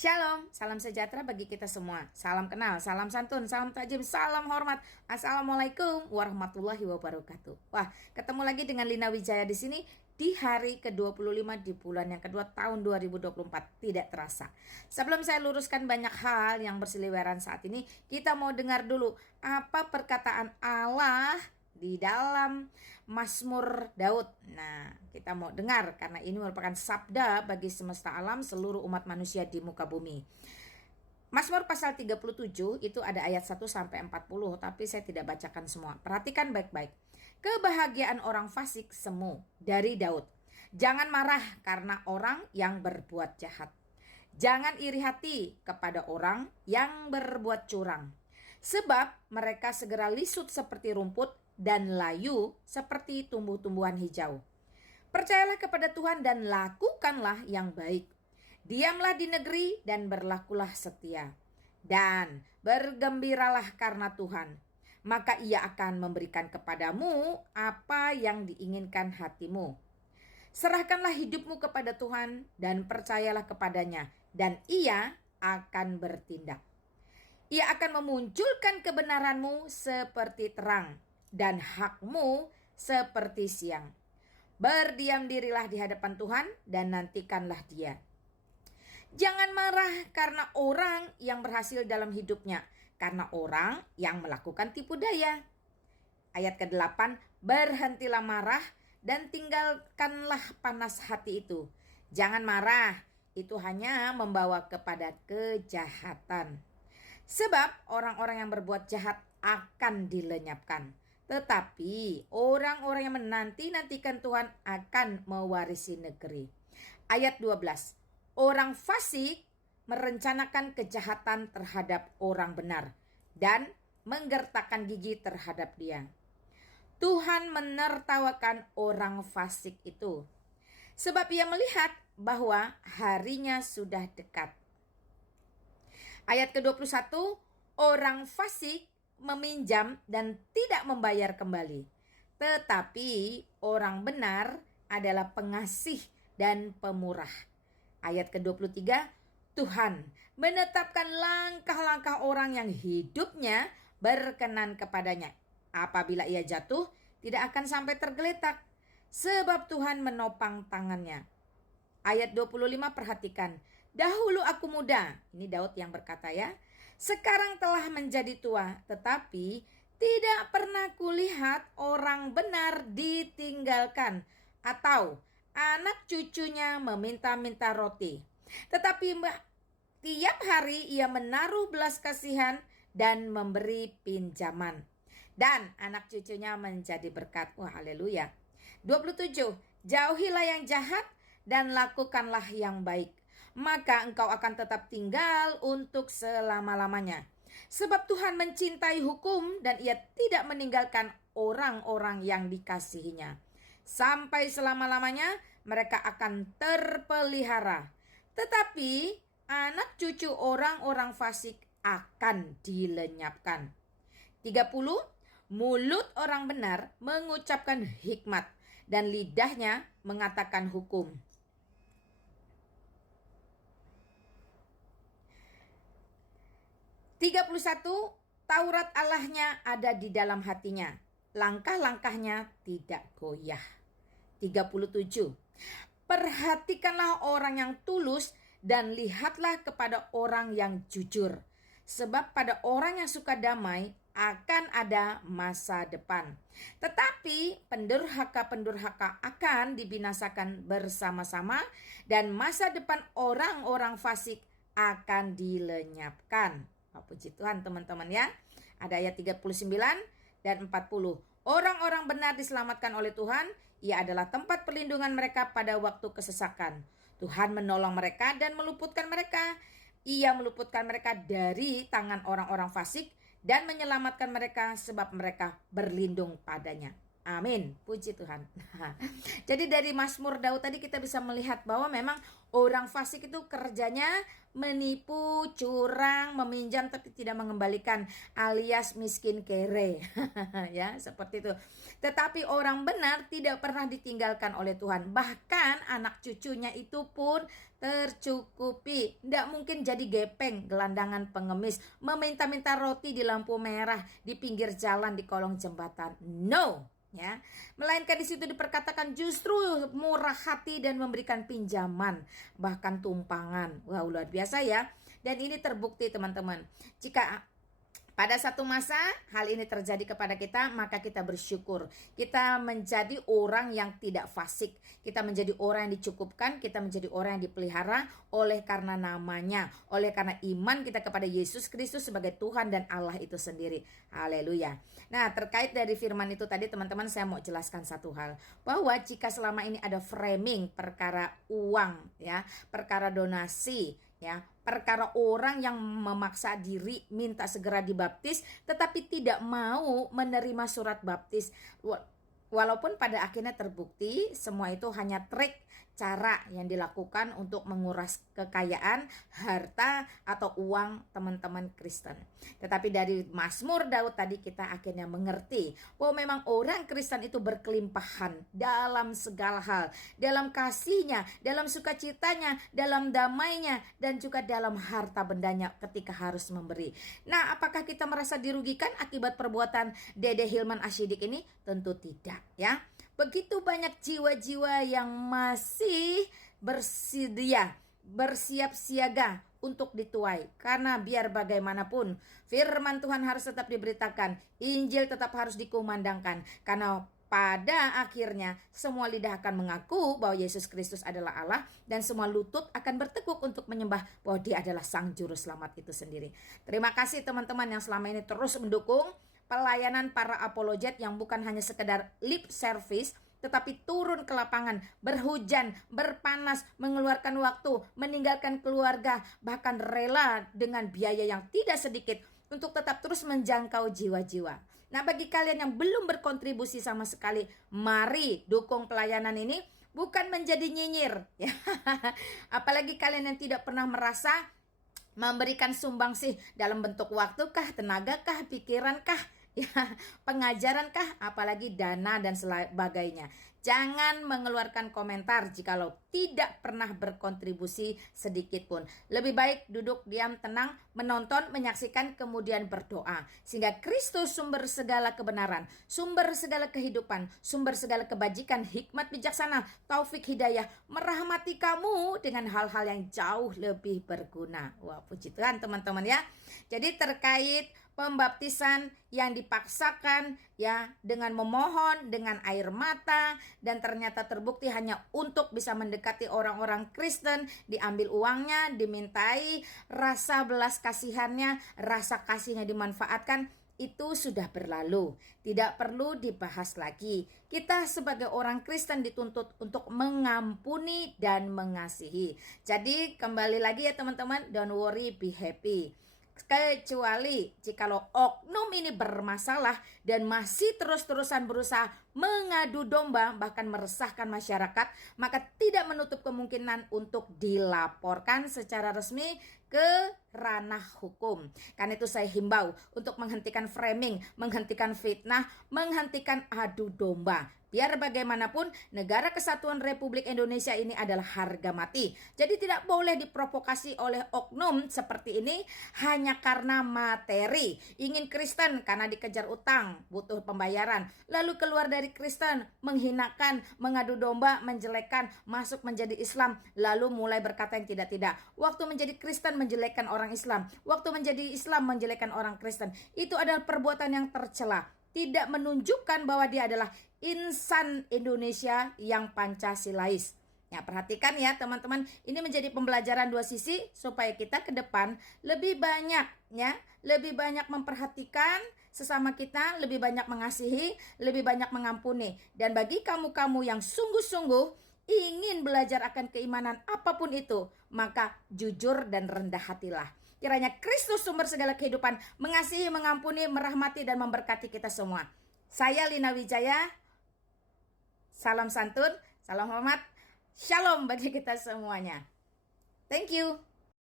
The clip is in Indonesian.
Shalom, salam sejahtera bagi kita semua. Salam kenal, salam santun, salam takjim, salam hormat. Assalamualaikum warahmatullahi wabarakatuh. Wah, ketemu lagi dengan Lina Wijaya di sini di hari ke-25 di bulan yang kedua tahun 2024. Tidak terasa. Sebelum saya luruskan banyak hal yang berseliweran saat ini, kita mau dengar dulu apa perkataan Allah di dalam Mazmur Daud. Nah, kita mau dengar karena ini merupakan sabda bagi semesta alam, seluruh umat manusia di muka bumi. Mazmur pasal 37 itu ada ayat 1 sampai 40, tapi saya tidak bacakan semua. Perhatikan baik-baik. Kebahagiaan orang fasik semu dari Daud. Jangan marah karena orang yang berbuat jahat. Jangan iri hati kepada orang yang berbuat curang. Sebab mereka segera lisut seperti rumput dan layu seperti tumbuh-tumbuhan hijau. Percayalah kepada Tuhan dan lakukanlah yang baik. Diamlah di negeri dan berlakulah setia. Dan bergembiralah karena Tuhan. Maka ia akan memberikan kepadamu apa yang diinginkan hatimu. Serahkanlah hidupmu kepada Tuhan dan percayalah kepadanya. Dan ia akan bertindak. Ia akan memunculkan kebenaranmu seperti terang dan hakmu seperti siang. Berdiam dirilah di hadapan Tuhan dan nantikanlah Dia. Jangan marah karena orang yang berhasil dalam hidupnya, karena orang yang melakukan tipu daya. Ayat ke-8, berhentilah marah dan tinggalkanlah panas hati itu. Jangan marah, itu hanya membawa kepada kejahatan. Sebab orang-orang yang berbuat jahat akan dilenyapkan. Tetapi orang-orang yang menanti-nantikan Tuhan akan mewarisi negeri. Ayat 12. Orang fasik merencanakan kejahatan terhadap orang benar dan menggertakkan gigi terhadap dia. Tuhan menertawakan orang fasik itu. Sebab ia melihat bahwa harinya sudah dekat. Ayat ke-21, orang fasik meminjam dan tidak membayar kembali. Tetapi orang benar adalah pengasih dan pemurah. Ayat ke-23, Tuhan menetapkan langkah-langkah orang yang hidupnya berkenan kepadanya. Apabila ia jatuh, tidak akan sampai tergeletak, sebab Tuhan menopang tangannya. Ayat 25 perhatikan. Dahulu aku muda, ini Daud yang berkata ya. Sekarang telah menjadi tua, tetapi tidak pernah kulihat orang benar ditinggalkan atau anak cucunya meminta-minta roti. Tetapi tiap hari ia menaruh belas kasihan dan memberi pinjaman. Dan anak cucunya menjadi berkat. Wah, haleluya. 27. Jauhilah yang jahat dan lakukanlah yang baik. Maka engkau akan tetap tinggal untuk selama-lamanya. Sebab Tuhan mencintai hukum dan ia tidak meninggalkan orang-orang yang dikasihinya. Sampai selama-lamanya mereka akan terpelihara. Tetapi anak cucu orang-orang fasik akan dilenyapkan. 30. Mulut orang benar mengucapkan hikmat dan lidahnya mengatakan hukum. 31. Taurat Allahnya ada di dalam hatinya. Langkah-langkahnya tidak goyah. 37. Perhatikanlah orang yang tulus dan lihatlah kepada orang yang jujur. Sebab pada orang yang suka damai akan ada masa depan. Tetapi pendurhaka-pendurhaka akan dibinasakan bersama-sama dan masa depan orang-orang fasik akan dilenyapkan. Puji Tuhan teman-teman ya. Ada ayat 39 dan 40. Orang-orang benar diselamatkan oleh Tuhan. Ia adalah tempat perlindungan mereka pada waktu kesesakan. Tuhan menolong mereka dan meluputkan mereka. Ia meluputkan mereka dari tangan orang-orang fasik dan menyelamatkan mereka sebab mereka berlindung padanya. Amin, puji Tuhan. Jadi dari Mazmur Daud tadi kita bisa melihat bahwa memang orang fasik itu kerjanya menipu, curang, meminjam tapi tidak mengembalikan, alias miskin kere. Ya, seperti itu. Tetapi orang benar tidak pernah ditinggalkan oleh Tuhan. Bahkan anak cucunya itu pun tercukupi. Tidak mungkin jadi gepeng, gelandangan pengemis, meminta-minta roti di lampu merah, di pinggir jalan, di kolong jembatan. No, ya. Melainkan di situ diperkatakan justru murah hati dan memberikan pinjaman, bahkan tumpangan. Wah, luar biasa ya. Dan ini terbukti teman-teman. Jika pada satu masa hal ini terjadi kepada kita, maka kita bersyukur. Kita menjadi orang yang tidak fasik. Kita menjadi orang yang dicukupkan. Kita menjadi orang yang dipelihara oleh karena namanya. Oleh karena iman kita kepada Yesus Kristus sebagai Tuhan dan Allah itu sendiri. Haleluya. Nah, terkait dari firman itu tadi teman-teman, saya mau jelaskan satu hal. Bahwa jika selama ini ada framing perkara uang, ya, perkara donasi, ya, perkara orang yang memaksa diri minta segera dibaptis tetapi tidak mau menerima surat baptis, walaupun pada akhirnya terbukti semua itu hanya trik, cara yang dilakukan untuk menguras kekayaan, harta atau uang teman-teman Kristen. Tetapi dari Mazmur Daud tadi kita akhirnya mengerti bahwa memang orang Kristen itu berkelimpahan dalam segala hal, dalam kasihnya, dalam sukacitanya, dalam damainya, dan juga dalam harta bendanya ketika harus memberi. Nah, apakah kita merasa dirugikan akibat perbuatan Dede Hilman Asyidik ini? Tentu tidak, ya. Begitu banyak jiwa-jiwa yang masih bersiap siaga untuk dituai. Karena biar bagaimanapun firman Tuhan harus tetap diberitakan, Injil tetap harus dikumandangkan. Karena pada akhirnya semua lidah akan mengaku bahwa Yesus Kristus adalah Allah, dan semua lutut akan bertekuk untuk menyembah bahwa Dia adalah Sang Juru Selamat itu sendiri. Terima kasih teman-teman yang selama ini terus mendukung pelayanan para apologet yang bukan hanya sekedar lip service, tetapi turun ke lapangan, berhujan, berpanas, mengeluarkan waktu, meninggalkan keluarga, bahkan rela dengan biaya yang tidak sedikit untuk tetap terus menjangkau jiwa-jiwa. Nah, bagi kalian yang belum berkontribusi sama sekali, mari dukung pelayanan ini, bukan menjadi nyinyir. Apalagi kalian yang tidak pernah merasa memberikan sumbangsih dalam bentuk waktu kah, tenaga kah, pikiran kah, ya, pengajaran kah, apalagi dana dan sebagainya. Jangan mengeluarkan komentar jikalau tidak pernah berkontribusi sedikit pun. Lebih baik duduk diam tenang, menonton, menyaksikan, kemudian berdoa. Sehingga Kristus sumber segala kebenaran, sumber segala kehidupan, sumber segala kebajikan, hikmat bijaksana, taufik hidayah, merahmati kamu dengan hal-hal yang jauh lebih berguna. Wah, puji Tuhan teman-teman ya. Jadi terkait pembaptisan yang dipaksakan, ya, dengan memohon, dengan air mata, dan ternyata terbukti hanya untuk bisa mendekati orang-orang Kristen, diambil uangnya, dimintai rasa belas kasihannya, rasa kasihnya dimanfaatkan, itu sudah berlalu, tidak perlu dibahas lagi. Kita sebagai orang Kristen dituntut untuk mengampuni dan mengasihi. Jadi kembali lagi ya teman-teman, don't worry, be happy. Kecuali jikalau oknum ini bermasalah dan masih terus-terusan berusaha mengadu domba, bahkan meresahkan masyarakat, maka tidak menutup kemungkinan untuk dilaporkan secara resmi ke ranah hukum. Karena itu saya himbau untuk menghentikan framing, menghentikan fitnah, menghentikan adu domba. Biar bagaimanapun negara kesatuan Republik Indonesia ini adalah harga mati. Jadi tidak boleh diprovokasi oleh oknum seperti ini hanya karena materi. Ingin Kristen karena dikejar utang, butuh pembayaran. Lalu keluar dari Kristen, menghinakan, mengadu domba, menjelekkan, masuk menjadi Islam. Lalu mulai berkata yang tidak-tidak. Waktu menjadi Kristen menjelekkan orang Islam. Waktu menjadi Islam menjelekkan orang Kristen. Itu adalah perbuatan yang tercela. Tidak menunjukkan bahwa dia adalah insan Indonesia yang Pancasilais. Ya, perhatikan ya teman-teman, ini menjadi pembelajaran dua sisi supaya kita ke depan lebih banyak lebih banyak memperhatikan sesama kita, lebih banyak mengasihi, lebih banyak mengampuni. Dan bagi kamu-kamu yang sungguh-sungguh ingin belajar akan keimanan apapun itu, maka jujur dan rendah hatilah. Kiranya Kristus sumber segala kehidupan mengasihi, mengampuni, merahmati, dan memberkati kita semua. Saya Lina Wijaya, Salam santun, salam hormat, shalom bagi kita semuanya. Thank you.